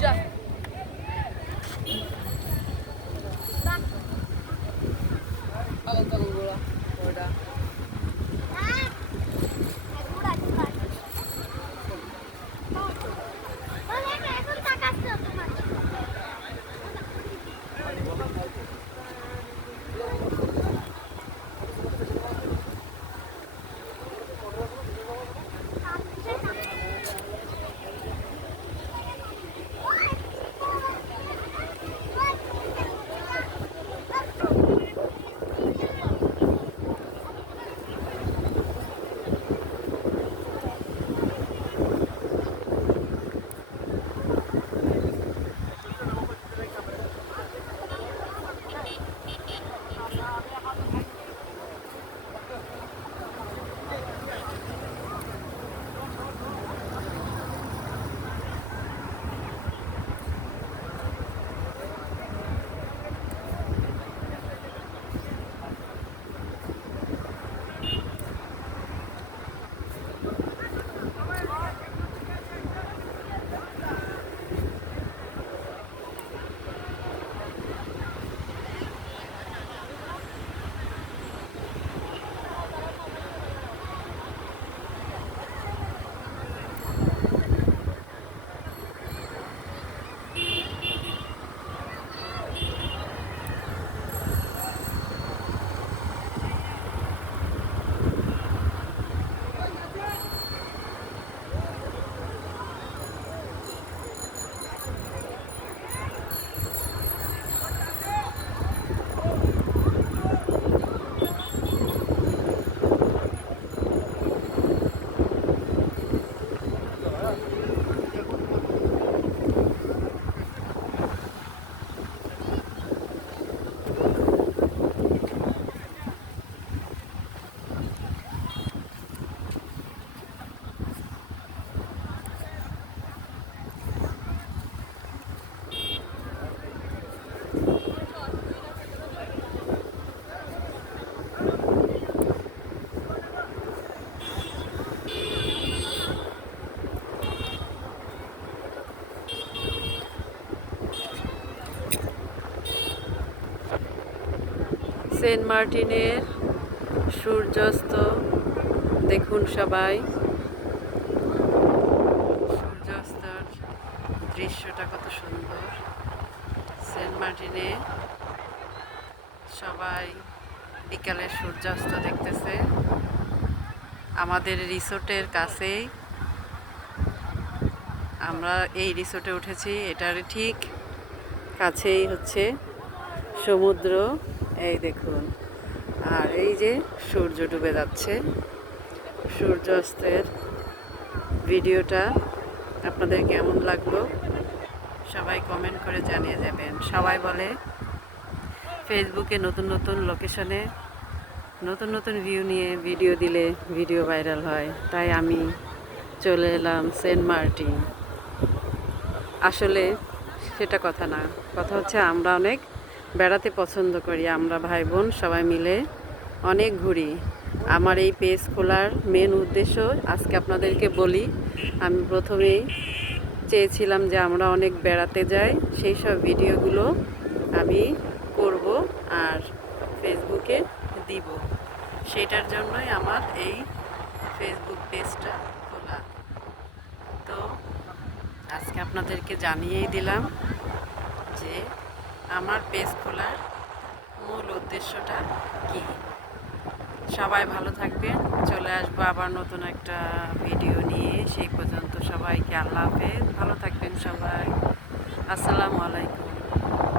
যা সেন্ট মার্টিনের সূর্যাস্ত। দেখুন সবাই। সূর্যাস্তর দৃশ্যটা কত সুন্দর। সেন্ট মার্টিনে সবাই বিকালে সূর্যাস্ত দেখতেছে। আমাদের রিসোর্টের কাছেই। আমরা এই রিসোর্টে উঠেছি। এটার ঠিক কাছেই হচ্ছে সমুদ্র। এই দেখুন, আর এই যে সূর্য ডুবে যাচ্ছে। সূর্যাস্তের ভিডিওটা আপনাদের কেমন লাগল? সবাই কমেন্ট করে জানিয়ে যাবেন সবাই বলে ফেসবুকে নতুন নতুন লোকেশনে নতুন নতুন ভিউ নিয়ে ভিডিও দিলে ভিডিও ভাইরাল হয়। তাই আমি চলে এলাম সেন্ট মার্টিন। আসলে সেটা কথা না, কথা হচ্ছে আমরা অনেক বেড়াতে পছন্দ করি, আমরা ভাই বোন সবাই মিলে অনেক ঘুরি। আমার এই পেজ খোলার মেন উদ্দেশ্য আজকে আপনাদেরকে বলি, আমি প্রথমেই চেয়েছিলাম যে আমরা অনেক বেড়াতে যাই, সেই সব ভিডিওগুলো আমি করব আর ফেসবুকে দিব। সেটার জন্যই আমার এই ফেসবুক পেজটা খোলা। তো আজকে আপনাদেরকে জানিয়েই দিলাম আমার পেজ খোলার মূল উদ্দেশ্যটা কি? সবাই ভালো থাকবেন। চলে আসব আবার নতুন একটা ভিডিও নিয়ে। সেই পর্যন্ত সবাইকে আল্লাহ হাফেজ। ভালো থাকবেন সবাই। আসসালামু আলাইকুম।